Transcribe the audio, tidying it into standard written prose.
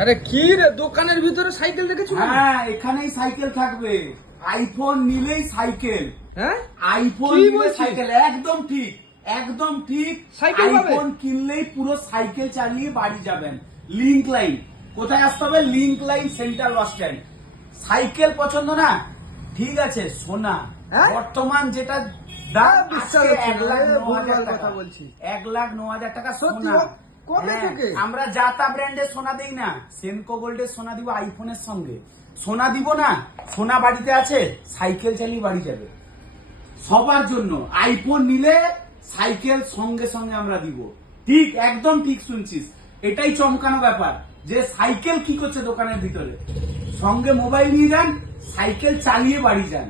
আরে কি রে, দোকানের ভিতরে সাইকেল দেখেছো? হ্যাঁ, এখানেই সাইকেল থাকবে। আইফোন নিলেই সাইকেল। হ্যাঁ, আইফোন কি নিলে বলছিস? সাইকেল, একদম ঠিক, একদম ঠিক। সাইকেল পাবে? আইফোন কিনলেই পুরো সাইকেল চালিয়ে বাড়ি যাবেন। লিংক লাইন কোথায় আসতে হবে? Link line, central bus stand. Cycle পছন্দ না? ঠিক আছে, সোনা হ্যাঁ? বর্তমান যেটা দাম, বিশ্বাস আজকে হচ্ছে না, 1,09,000 ভুলভাল টাকা। কথা বলছিস। 1,09,000 টাকা সত্যি? সোনা। কবে হ্যাঁ, থেকে? আমরা জাতা ব্র্যান্ডের সোনা দেই না, সেনকো গোল্ডের সোনা দিব আইফোনের সঙ্গে। সোনা দিব না? সোনা বাড়িতে আছে, সাইকেল চালিয়ে বাড়ি যাবে। সবার জন্য আইফোন নিলে সাইকেল সঙ্গে সঙ্গে আমরা দিব। ঠিক, একদম ঠিক শুনছিস। এটাই চমকানো ব্যাপার যে সাইকেল কি করছে দোকানের ভিতরে। সঙ্গে মোবাইল নিয়ে যান, সাইকেল চালিয়ে বাড়ি যান।